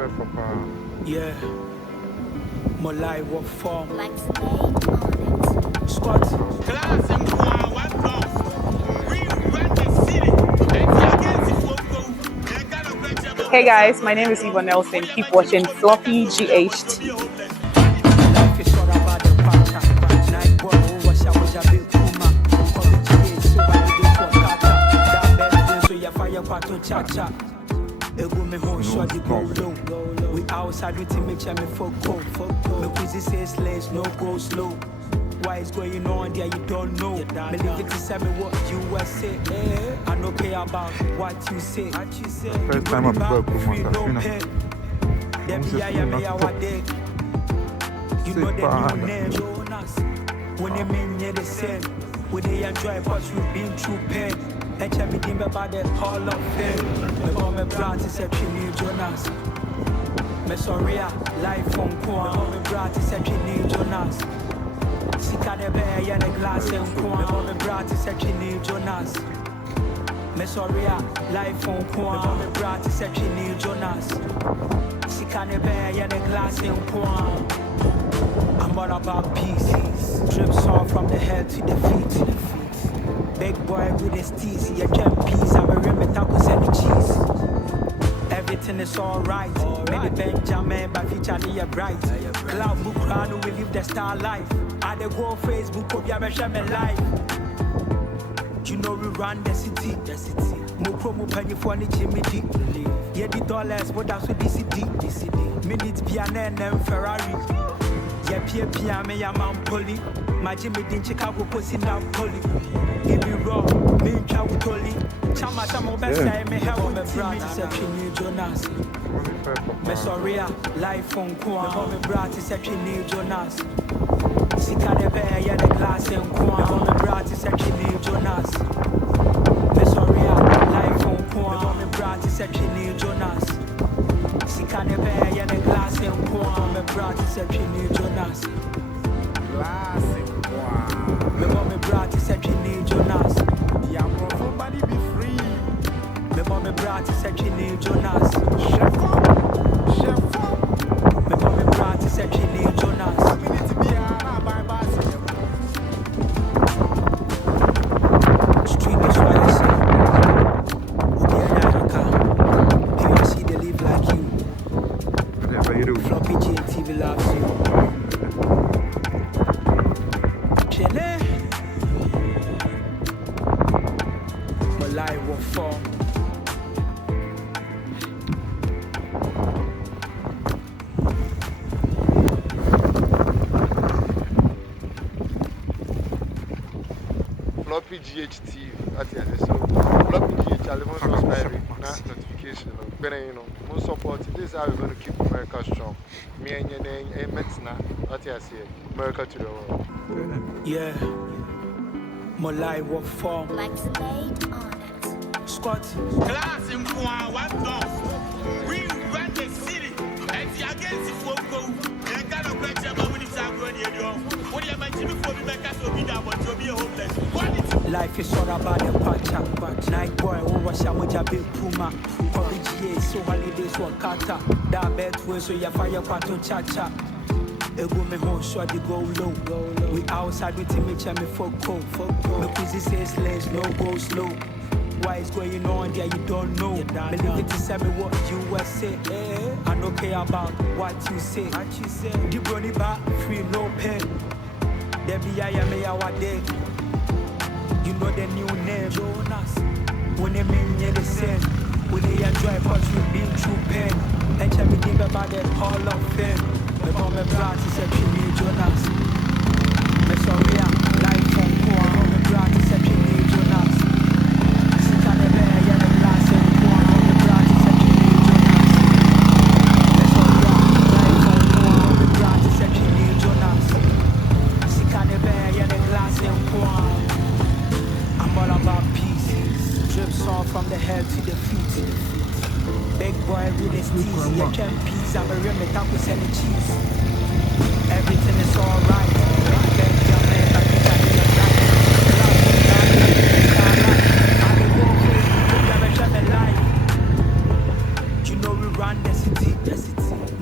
Yeah, my life was formed. Like stay on it. Scott. Class and one plus. We run the city. Hey guys, my name is Eva Nelson. Keep watching Floppy GHT. Life is all about the pacha. Night boy, over shawaja big puma. College so I need to kata. That bed so ya fire pato cha cha. Ego me home so the go low. We outside we team make me for go. Me busy say slaves no go slow. Why is going on there you don't know. Me live it to say me what you say. I don't care about what you say. First time I'm back free from no Montafina. pay. There be I am here what day. You know the new name Jonas. When they mean you're the same. When they enjoy what we've been through pain. And tell me think about the Hall of Fame. Me bomb me brat is a new Jonas. Me sorry life on Kwan. Me brat is a new Jonas. Sika de bear ya the glass and Kwan. Me bomb me brat is a new Jonas. Me sorry life on Kwan. Me brat is a new Jonas. Sika de bear ya the glass and Kwan. I'm all about peace. Drip song from the head to the feet. Big boy with his teeth. You jump peace. I'm a rim tacos and the cheese. Everything is alright. Many Benjamin, but future near bright. Cloud book crown, we live the star life. I dey go Facebook, hope you ever share my life. You know we run the city. Mo promo penny for the Jimmy D. Yeah, the dollars, but that's what DCD. Minutes piano and Ferrari. Yeah, Pia, me a man poli. My Jimmy din Chicago pussy now poli. If you raw, me in Chow Tolly. Chama Samo best I may have on the brand. New Jonas. Me sorry, life on Kwan. Me brat is a new Jonas. Sika de bear, yeah, the glass and Kwan. Me brat is a new Jonas. Me sorry, life on Kwan. Me brat is a new Jonas. Sika de bear, yeah, the glass and Kwan. Me brat is a new Jonas. Classic. Wow. Me mom me brat is a new Jonas. Yeah, everybody be free. Me mom me brat is a new Jonas. Chef. Me mom me brat is a new Jonas. Community be a by bicycle. Street is what I say. Obi Anayaka. If you see they live like you. Whatever you do. Floppy GTV loves you. Chene. My life will fall. Floppy GHT at the end. So Floppy GH Alivon Prosperity notification. But you know, most support. This is how we're going to keep America strong. Me and your name, Metzna, what you say, America to the world. Yeah. My life will fall. Like stay on it. Scott. Class and one plus. We run the city. And the against the Fogo. And kind of question about when it's going to do. What do you imagine before we make us be that one to be homeless? What is Life is all about the pacha. Night boy, over shawaja big puma. College so holidays for kata. That bed way so ya fire pato cha cha. Ego me home so the go low. We outside we team make me for go. Me busy say slaves no go slow. Why is going on there you don't know. Me live it to say me what you say. I don't care about what you say. The brony back free no pain. There be I am here what day. You know the new name Jonas. When they mean you're the same. When they enjoy what we've been through pain. And tell me think about the Hall of Fame. Me bomb me brat is a new Jonas. Me sorry life on Kwan. Me brat is a new Jonas. Sika de bear ya the glass and Kwan. Me brat is a new Jonas. Me sorry life on Kwan. Me brat is a new Jonas. Sika de bear ya the glass and Kwan. I'm all about peace. Drip song from the head to the feet. Big boy with his teeth. You can peace. I'm a rim tacos and the cheese. Everything is alright. Benjamin, but you got to get right. I dey go Facebook, hope you ever share my life. You know we run run the city.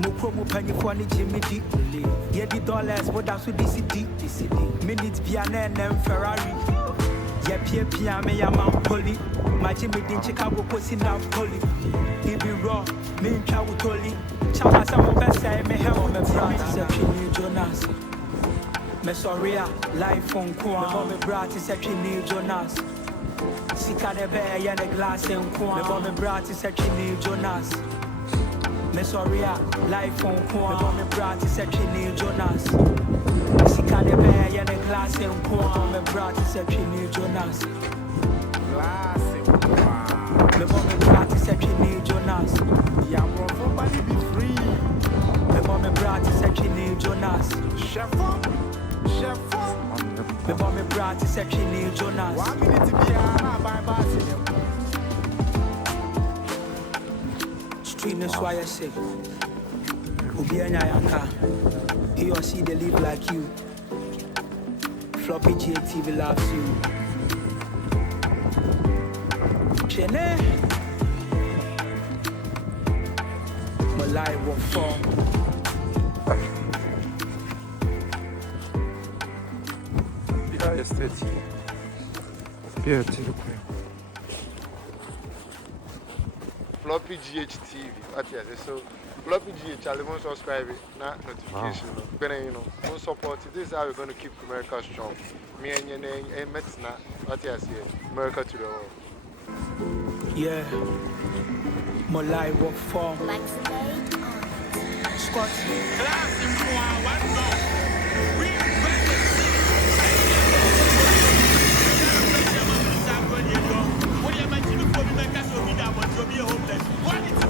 Mukro Mupenny for the Jimmy D. Yeah, the dollars, what that's with DCD. Minutes Piana and Ferrari. Yeah, Pia, me a Mount Poly. My Jimmy in Chicago pushing out Poly. He be raw, me in Chawutoli. Chama some best I may have on my brother, Jonas. Mesoria, life on Kwa, me brat is actually Jonas. Sika de bear, yeah, the glass and Kwa, me brat is actually Jonas. Mesoria, life on Kwa, me brat is actually Jonas. Sika de bear, yeah, the glass and Kwa, me brat is actually Jonas. Me brat is actually Jonas. Yeah, nobody be free. Me brat is actually Jonas. Chef. Me brat is actually Jonas. 1 minute to be by Basil. Street is why I say, Ubiana Yanka, he or she they live like you. Floppy GTV loves you. Chene, my life will fall. Estate. Beautiful. Floppy GHTV. So Floppy GH, I'll even subscribe it, not notification. But you know, don't support it. This is how we're going to keep America strong. Me and your name, and Metzna, America to the world. Yeah, my life will fall. Max Made on it. Scott. Class in one dog. We run the city.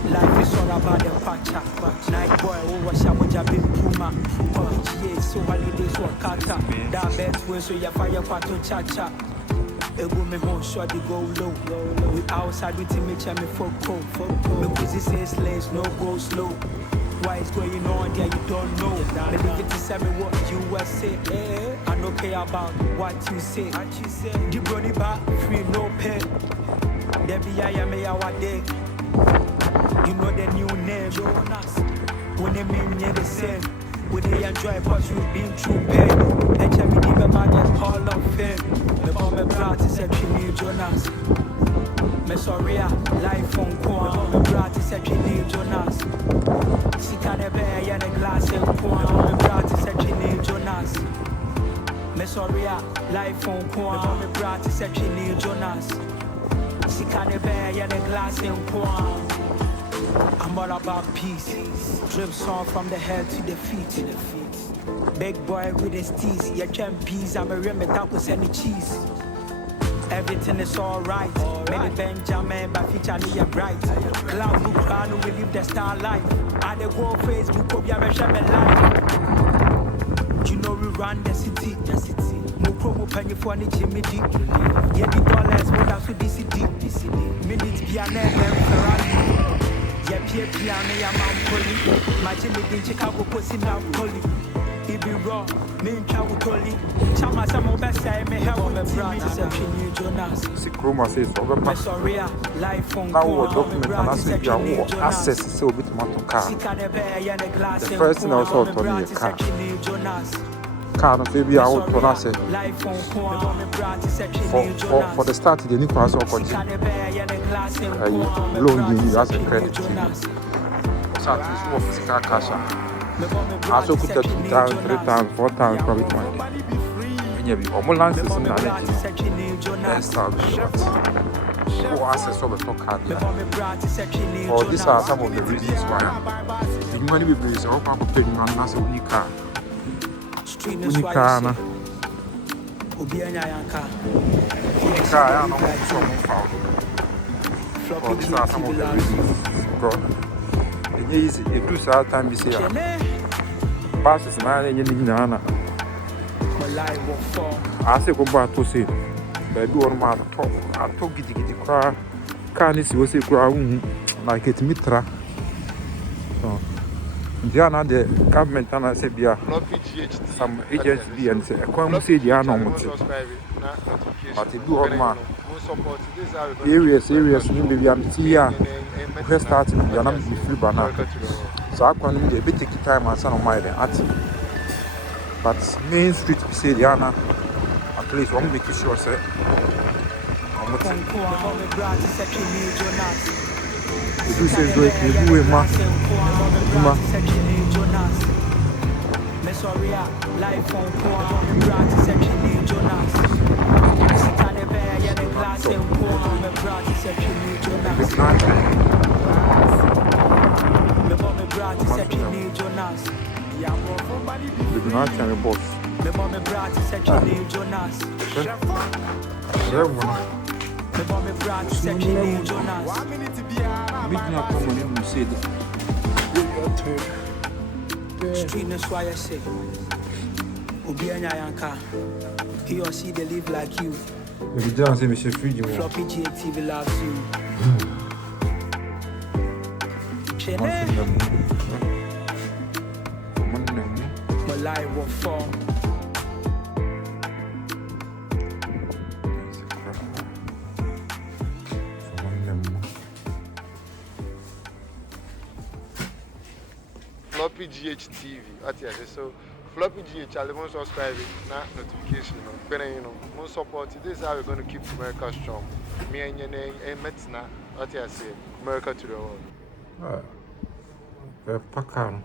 Life is all about the patcha. Night boy, over Shamoja Big Puma. PGA, so holidays were kata. That best way, so you fire pato cha cha. A woman home shot the go low. We outside with me, me foco. Me busy says lanes, no go slow. Why it's going on there, you don't know. Maybe it is what you say. I don't care about what you say. The brody back, free no pay. Debbie, I am our day. You know the new name, Jonas. When they mean you're the same. When they enjoy what you've been through pain. And check me give about that Hall of Fame. The bomb brat is actually Jonas. Mesoria, life on Kwa. The brat is actually Jonas. Sika de bear, yeah, the glass and Kwa. The brat is actually Jonas. Mesoria, life on Kwa. The brat is actually Jonas. Sika de bear, yeah, the glass and Kwa. I'm all about peace. Drip song from the head to the feet. Big boy with his teeth. Yeah, champions. I'm a rim with any cheese. Everything is alright. Many Benjamin, but feature me a bright. Cloud book crown will live the star life. I the go Facebook, hope you have life. You know we run the city. Mukro Mupenny for the Jimmy D. Yeah, the dollars, what that's with DCD. Minutes Piana and Ferrari. Yeah, Pia, me a Mount Poly. My Jimmy in Chicago pushing out Poly. He be raw, me in Chawutoli. Chama some best I may have on my brother, Jonas. Sikroma says, Mesoria, life on now what document and access your access so bit to car. The first thing I was out on the car. Car no baby out on us. For the start the new pass or loan you as a credit. So at least for cash. I also could 2,000, 3,000, 4,000 probably one day. When you have almost lances in the then start the shots. Who access over stock card? Or these are some of the reasons why the money we bring is all about paying on mass Unica. Unicana. I don't know some or these are some of the reasons. God. Easy, a blue side time is here. Passes an eye in Nana. I say go back to say, baby, or my talk. I talk it cry. Can't see what's a ground like it mitra. Diana, the government, and I said, yeah, Floppy GHT. some agents be and say, a crime say, Diana, but if you are man, areas, maybe I'm here, we started, you're not be free banana. So I can be a bit take time and son of mine, but Main Street, we say, Diana, at least one make sure, say, you say, do it, you do it, ma. Messoria, life on Poa, Brati section in Jonas. Sitane Bear, Yana Glass and Poa, Brati section in Jonas. Me bomb Brati section in Jonas. You do not tell me, boss. Me bomb Brati section in Jonas. Me bomb Brati section in Jonas. Big not come on, you say that. Street no why I say Obianya Yanka. He or she they live like you. If you don't say, Mr. Fiji, Floppy GTV loves you. Chene, my life will fall. Floppy GHTV. So Floppy GH, I'll subscribe na notification. But you know, more support. This is how we're going to keep America strong. Me and your name, Metzna. America to the world. Pakano.